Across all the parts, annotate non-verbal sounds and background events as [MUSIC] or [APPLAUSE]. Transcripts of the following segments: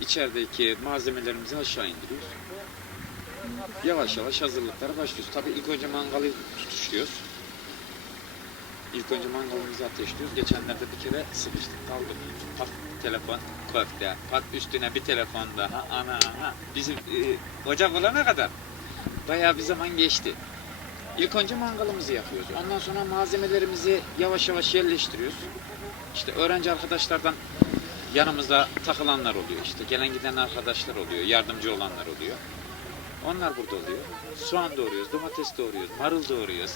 içerideki malzemelerimizi aşağı indiriyoruz. Yavaş yavaş hazırlıklara başlıyoruz. Tabii ilk önce mangalı tutuşturuyoruz. İlk önce mangalımızı ateşliyoruz. Geçenlerde bir kere sıkıştık kaldık. Pat telefon köfte, pat üstüne bir telefon daha. Ana ana. Bizim e, ocak olana kadar bayağı bir zaman geçti. İlk önce mangalımızı yakıyoruz. Ondan sonra malzemelerimizi yavaş yavaş yerleştiriyoruz. İşte öğrenci arkadaşlardan yanımızda takılanlar oluyor. İşte gelen giden arkadaşlar oluyor. Yardımcı olanlar oluyor. Onlar burada oluyor. Soğan doğruyoruz, domates doğruyoruz, marul doğruyoruz.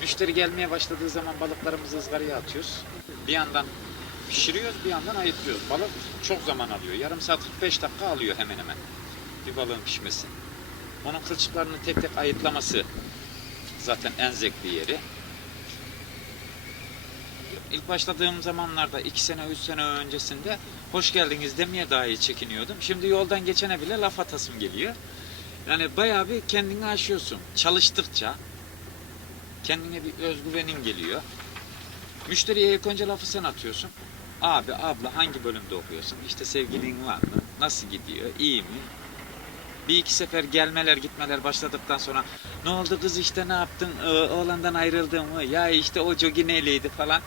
Müşteri gelmeye başladığı zaman balıklarımızı ızgaraya atıyoruz. Bir yandan pişiriyoruz, bir yandan ayıtlıyoruz. Balık çok zaman alıyor. Yarım saat 45 dakika alıyor hemen hemen bir balığın pişmesi. Onun kılçıklarını tek tek ayıtlaması zaten en zevkli yeri. İlk başladığım zamanlarda iki sene, üç sene öncesinde hoş geldiniz demeye dahi çekiniyordum. Şimdi yoldan geçene bile laf atasım geliyor. Yani bayağı bir kendini aşıyorsun. Çalıştıkça kendine bir özgüvenin geliyor. Müşteriye ilk önce lafı sen atıyorsun. Abi, abla hangi bölümde okuyorsun? İşte sevgilin var mı? Nasıl gidiyor? İyi mi? Bir iki sefer gelmeler gitmeler başladıktan sonra ne oldu kız işte ne yaptın? Ee, Oğlandan ayrıldın mı? Ya işte o jogi neyleydi falan.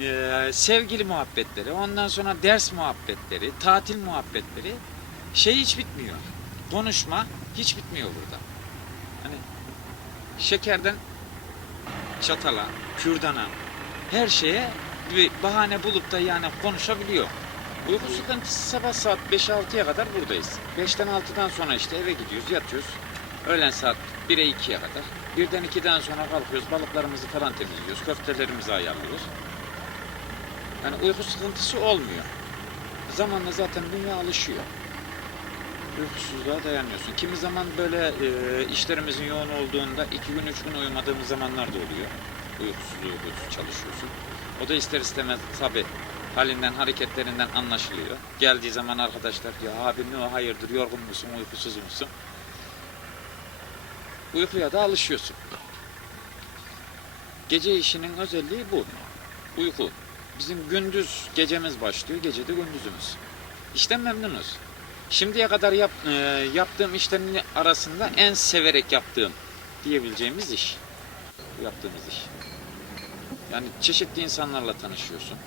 Ee, sevgili muhabbetleri, ondan sonra ders muhabbetleri, tatil muhabbetleri şey hiç bitmiyor. Konuşma hiç bitmiyor burada. Hani şekerden çatala, kürdana her şeye bir bahane bulup da yani konuşabiliyor. Uyku sıkıntısı sabah saat 5-6'ya kadar buradayız. 5'ten 6'dan sonra işte eve gidiyoruz, yatıyoruz. Öğlen saat 1'e 2'ye kadar. Birden 2'den sonra kalkıyoruz, balıklarımızı falan temizliyoruz, köftelerimizi ayarlıyoruz. Yani uyku sıkıntısı olmuyor. Zamanla zaten dünya alışıyor. Uykusuzluğa dayanıyorsun. Kimi zaman böyle e, işlerimizin yoğun olduğunda iki gün, üç gün uyumadığımız zamanlar da oluyor. Uykusuz uykusuz çalışıyorsun. O da ister istemez tabi halinden, hareketlerinden anlaşılıyor. Geldiği zaman arkadaşlar ya abi ne o hayırdır, yorgun musun, uykusuz musun? Uykuya da alışıyorsun. Gece işinin özelliği bu. Uyku. Bizim gündüz gecemiz başlıyor, gece de gündüzümüz. İşten memnunuz. Şimdiye kadar yap, e, yaptığım işlerin arasında en severek yaptığım diyebileceğimiz iş. Yaptığımız iş. Yani çeşitli insanlarla tanışıyorsun.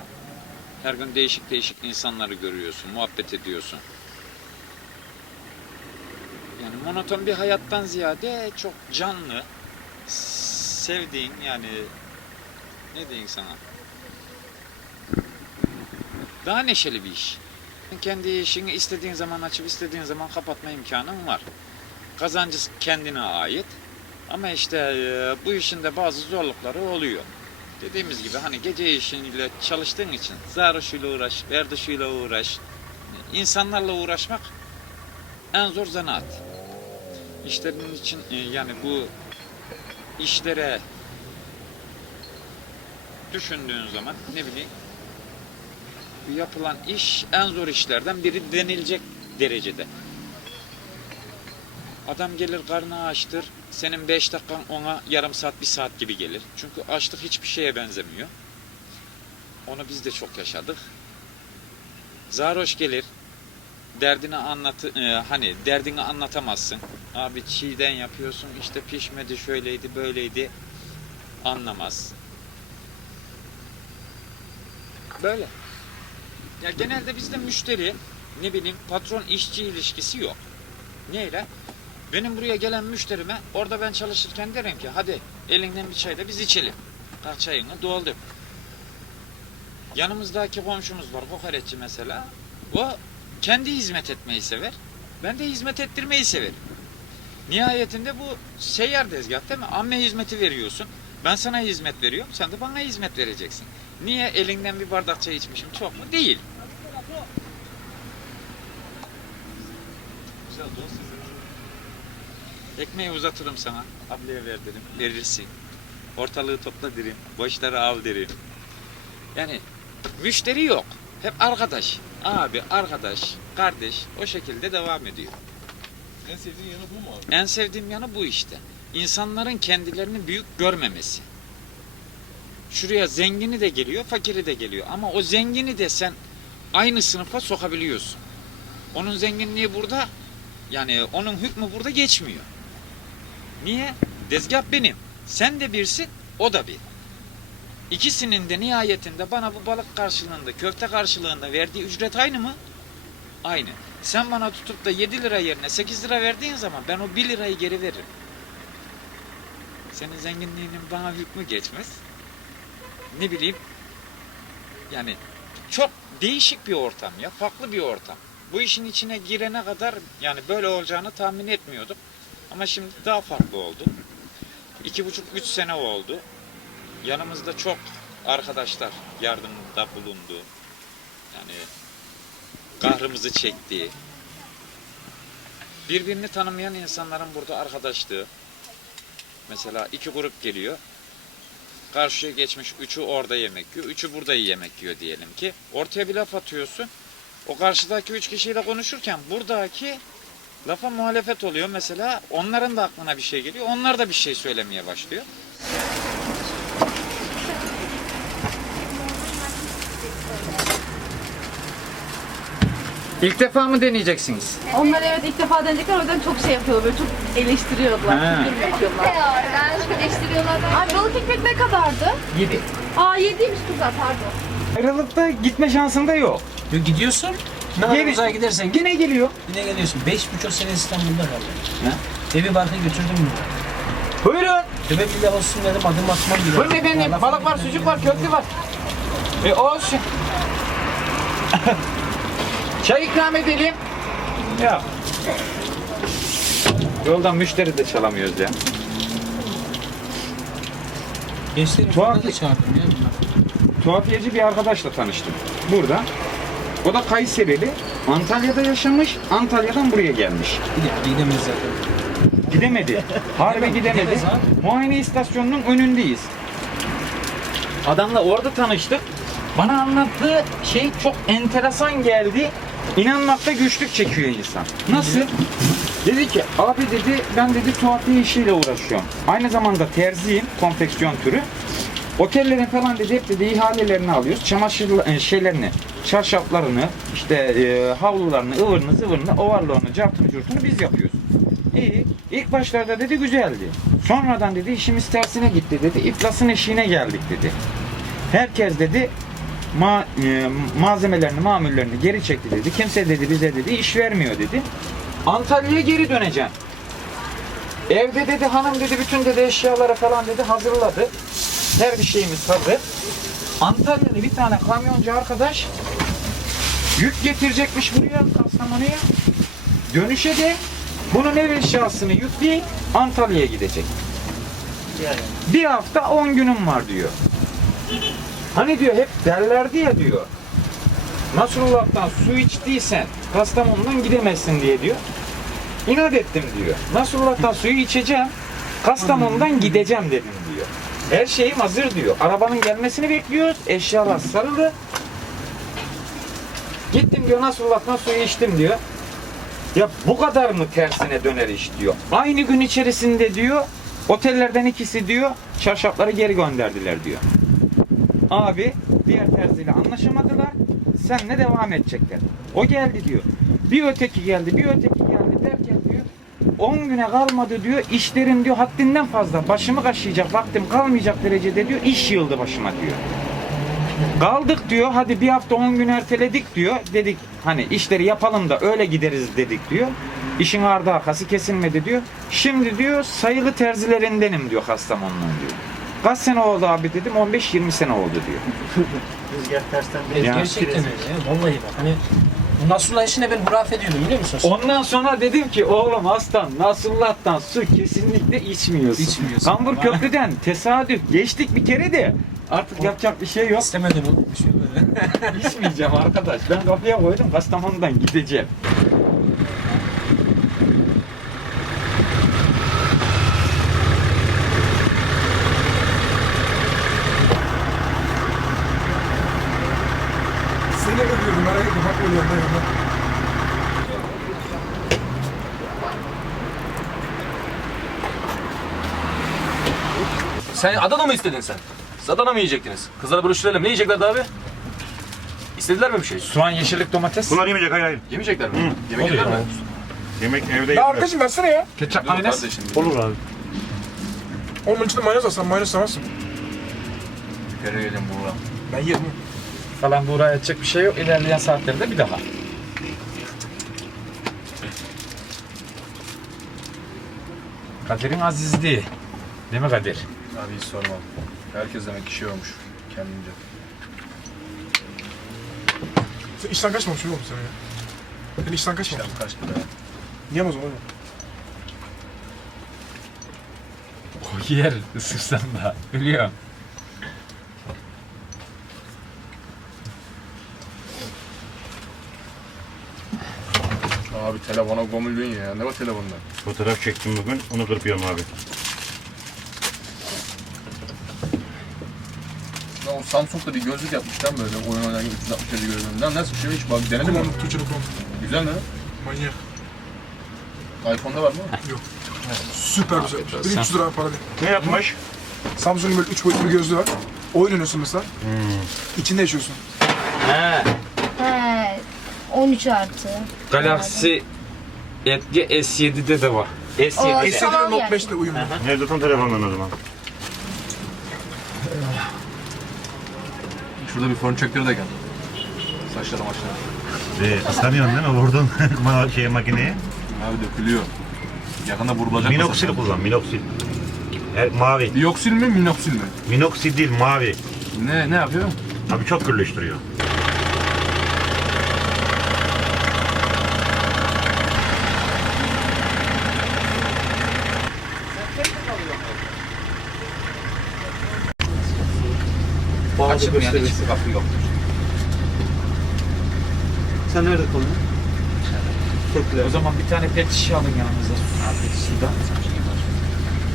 Her gün değişik değişik insanları görüyorsun, muhabbet ediyorsun. Yani monoton bir hayattan ziyade çok canlı, sevdiğin yani ne diyeyim sana? Daha neşeli bir iş. Kendi işini istediğin zaman açıp istediğin zaman kapatma imkanın var. Kazancı kendine ait. Ama işte e, bu işin de bazı zorlukları oluyor. Dediğimiz gibi hani gece işiyle çalıştığın için zarışıyla uğraş, berduşuyla uğraş, insanlarla uğraşmak en zor zanaat. İşlerin için e, yani bu işlere düşündüğün zaman ne bileyim yapılan iş en zor işlerden biri denilecek derecede. Adam gelir karnı açtır. Senin 5 dakikan ona yarım saat bir saat gibi gelir. Çünkü açlık hiçbir şeye benzemiyor. Onu biz de çok yaşadık. Zaroş gelir. Derdini anlat e, hani derdini anlatamazsın. Abi çiğden yapıyorsun işte pişmedi şöyleydi böyleydi anlamaz. Böyle. Ya genelde bizde müşteri ne bileyim patron işçi ilişkisi yok. Neyle? Benim buraya gelen müşterime orada ben çalışırken derim ki hadi elinden bir çay da biz içelim. Kalk çayını doldur. Yanımızdaki komşumuz var kokoreççi mesela. O kendi hizmet etmeyi sever. Ben de hizmet ettirmeyi severim. Nihayetinde bu seyyar tezgah değil mi? Amme hizmeti veriyorsun. Ben sana hizmet veriyorum. Sen de bana hizmet vereceksin. Niye elinden bir bardak çay içmişim çok mu? Değil. Ekmeği uzatırım sana. Ablaya ver derim. Verirsin. Ortalığı topla derim. Boşları al derim. Yani müşteri yok. Hep arkadaş. Abi, arkadaş, kardeş o şekilde devam ediyor. En sevdiğin yanı bu mu abi? En sevdiğim yanı bu işte. İnsanların kendilerini büyük görmemesi. Şuraya zengini de geliyor, fakiri de geliyor. Ama o zengini de sen aynı sınıfa sokabiliyorsun. Onun zenginliği burada yani onun hükmü burada geçmiyor. Niye? Dezgah benim. Sen de birsin, o da bir. İkisinin de nihayetinde bana bu balık karşılığında, köfte karşılığında verdiği ücret aynı mı? Aynı. Sen bana tutup da 7 lira yerine 8 lira verdiğin zaman ben o 1 lirayı geri veririm. Senin zenginliğinin bana hükmü geçmez. Ne bileyim yani çok değişik bir ortam ya, farklı bir ortam. Bu işin içine girene kadar yani böyle olacağını tahmin etmiyordum. Ama şimdi daha farklı oldu. İki buçuk, üç sene oldu. Yanımızda çok arkadaşlar yardımda bulundu. Yani kahrımızı çekti. Birbirini tanımayan insanların burada arkadaşlığı. Mesela iki grup geliyor. Karşıya geçmiş üçü orada yemek yiyor, üçü burada yemek yiyor diyelim ki. Ortaya bir laf atıyorsun. O karşıdaki üç kişiyle konuşurken buradaki lafa muhalefet oluyor mesela. Onların da aklına bir şey geliyor. Onlar da bir şey söylemeye başlıyor. İlk defa mı deneyeceksiniz? Onlar evet ilk defa deneyecekler o yüzden çok şey yapıyorlar böyle çok eleştiriyorlar. He. Çok yapıyorlar. eleştiriyorlar. Ay balık ekmek ne kadardı? 7. Aa yediymiş kızlar pardon. Ayrılıp da gitme şansın da yok. Yok gidiyorsun. Ne kadar Geri- uzağa gidersen git. Yine geliyor. Yine geliyorsun. Beş buçuk sene İstanbul'da kaldım. Evi barkı götürdüm mü? Buyurun. Tübe bile olsun dedim adım atmam bile. Buyurun efendim. Allah Balık var, sucuk var, köfte var. E olsun. [LAUGHS] Çay ikram edelim. Ya. Yoldan müşteri de çalamıyoruz ya. Gençleri Tuhaf. falan da çağırdım ya. bunlar. Tuhafiyeci bir arkadaşla tanıştım. Burada. O da Kayserili. Antalya'da yaşamış. Antalya'dan buraya gelmiş. De gidemez zaten. Gidemedi. Harbi gidemedi. gidemez. Muayene istasyonunun önündeyiz. Adamla orada tanıştık. Bana anlattığı şey çok enteresan geldi. İnanmakta güçlük çekiyor insan. Nasıl? Dedi ki abi dedi ben dedi tuhafiye işiyle uğraşıyorum. Aynı zamanda terziyim, konfeksiyon türü. Otellerin falan dedi hep dedi ihalelerini alıyoruz. Çamaşır e, şeylerini, çarşaflarını, işte e, havlularını, ıvırını, zıvırını, ovarlarını, cartını, curtunu biz yapıyoruz. İyi. İlk başlarda dedi güzeldi. Sonradan dedi işimiz tersine gitti dedi. İflasın eşiğine geldik dedi. Herkes dedi ma e, malzemelerini, mamullerini geri çekti dedi. Kimse dedi bize dedi iş vermiyor dedi. Antalya'ya geri döneceğim. Evde dedi hanım dedi bütün dedi eşyaları falan dedi hazırladı. Her bir şeyimiz hazır. Antalya'da bir tane kamyoncu arkadaş yük getirecekmiş buraya Kastamonu'ya. Dönüşe de bunun ev eşyasını yükleyip Antalya'ya gidecek. Bir hafta 10 günüm var diyor. Hani diyor hep derlerdi ya diyor. Nasrullah'tan su içtiysen Kastamonu'dan gidemezsin diye diyor. İnat ettim diyor. Nasrullah'tan suyu içeceğim. Kastamonu'dan gideceğim dedim diyor. Her şeyim hazır diyor. Arabanın gelmesini bekliyoruz. Eşyalar sarılı. Gittim diyor Nasrullah'tan suyu içtim diyor. Ya bu kadar mı tersine döner iş diyor. Aynı gün içerisinde diyor otellerden ikisi diyor çarşafları geri gönderdiler diyor. Abi diğer terziyle anlaşamadılar. Senle devam edecekler. O geldi diyor. Bir öteki geldi, bir öteki geldi derken diyor 10 güne kalmadı diyor. işlerim diyor haddinden fazla. Başımı kaşıyacak vaktim kalmayacak derecede diyor. iş yığıldı başıma diyor. Kaldık diyor. Hadi bir hafta 10 gün erteledik diyor. Dedik hani işleri yapalım da öyle gideriz dedik diyor. İşin ardı arkası kesilmedi diyor. Şimdi diyor sayılı terzilerindenim diyor Kastamonu'nun diyor. Kaç sene oldu abi dedim. 15-20 sene oldu diyor. [LAUGHS] Rüzgar tersten Evet, Ya. gerçekten öyle ya. Vallahi bak hani Nasrullah işine ben hurafe ediyordum biliyor musun? Ondan sonra dedim ki oğlum aslan Nasullah'tan su kesinlikle içmiyorsun. İçmiyorsun. Kambur köprüden tesadüf geçtik bir kere de artık yapacak bir şey yok. İstemeden oldu bir şey böyle. İçmeyeceğim arkadaş. Ben kafaya koydum Kastamonu'dan gideceğim. Yanına yanına. Sen Adana mı istedin sen? Siz Adana mı yiyecektiniz? Kızlara bölüştürelim. Ne yiyeceklerdi abi? İstediler mi bir şey? Soğan, yeşillik, domates. Bunlar yemeyecek hayır hayır. Yemeyecekler mi? Yemek yediler mi? Yemek evde Ya yediler. arkadaşım versene ya. Ketçap, Dur mayonez. kardeşim. Olur abi. Onun içinde mayonez var. Sen mayonez sevmezsin. Bir kere yedim Buğra. Ben yerim. Falan buraya edecek bir şey yok. İlerleyen saatlerde bir daha. Kadir'in azizliği. Değil mi Kadir? Abi hiç sorma. Herkes demek ki şey olmuş kendince. Sen işten kaçmamış oğlum sen ya. Sen işten kaçma. İşte kaç lira. Yiyemez oğlum. O yer ısırsan da. Biliyorum. Abi telefona gömüldün ya. Ne var telefonda? Fotoğraf çektim bugün. Onu kırpıyorum abi. Ya o Samsung'da bir gözlük yapmışlar böyle oyun oynarken 360 derece gözlüğünden. Nasıl bir şey hiç bak mi? Kullandım. Türkçe'de kullandım. Güzel mi? Manyak. iPhone'da var mı? Süper güzel. Olsun. 1300 lira para değil. Ne yapmış? Samsung'un böyle 3 boyutlu bir gözlüğü var. Oyun oynuyorsun mesela. İçinde yaşıyorsun. He. He, 13 artı. Galaxy Edge S7'de de var. O S7. S7 S7 Tamam ile Note yani. 5 ile uyumlu. Nerede tam telefondan o zaman? Şurada bir fön çöktür de gel. Saçları maçları. Ee, ıslanıyorsun değil mi? Vurdun [LAUGHS] ma şey makineye. Abi dökülüyor. Yakında vurulacak. Minoksil kullan, minoksil. E, mavi. Dioksil mi minoksil mi? Minoksil değil, mavi. Ne ne yapıyor? Abi çok gürleştiriyor. Açılmayan hiçbir kapı yok. Sen nerede kalıyorsun? O zaman bir tane pet şişe alın yanınıza. Ha, pet şişeden.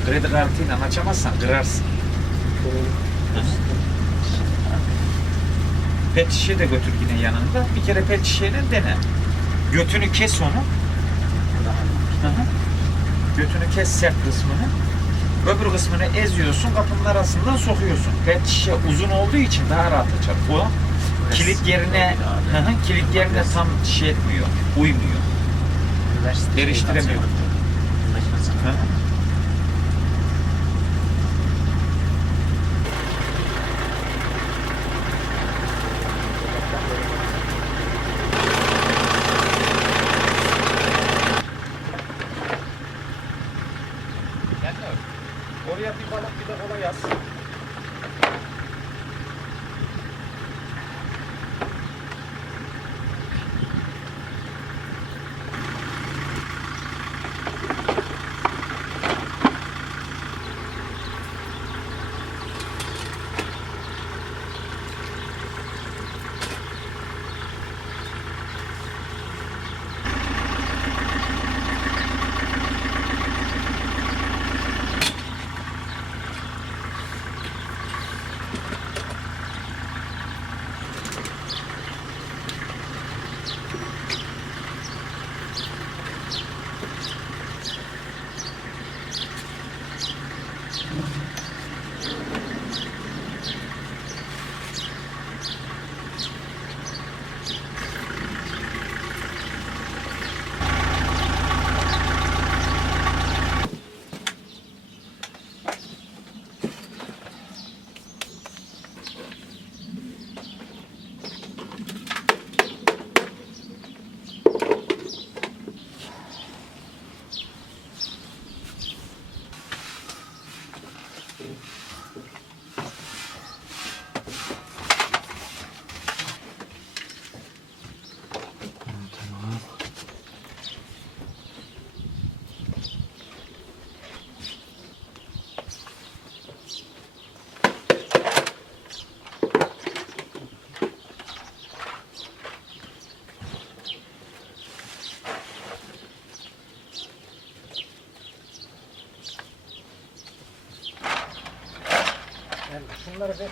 Kredi kartıyla açamazsan kırarsın. Pet şişe de götür yine yanında. Bir kere pet şişeyle dene. Götünü kes onu. Hı hı. Götünü kes sert kısmını. Öbür kısmını eziyorsun, kapının arasından sokuyorsun. Pet şişe uzun olduğu için daha rahat açar. O kilit yerine, kilit yerine tam şey etmiyor, uymuyor. Eriştiremiyor. Şunları ver.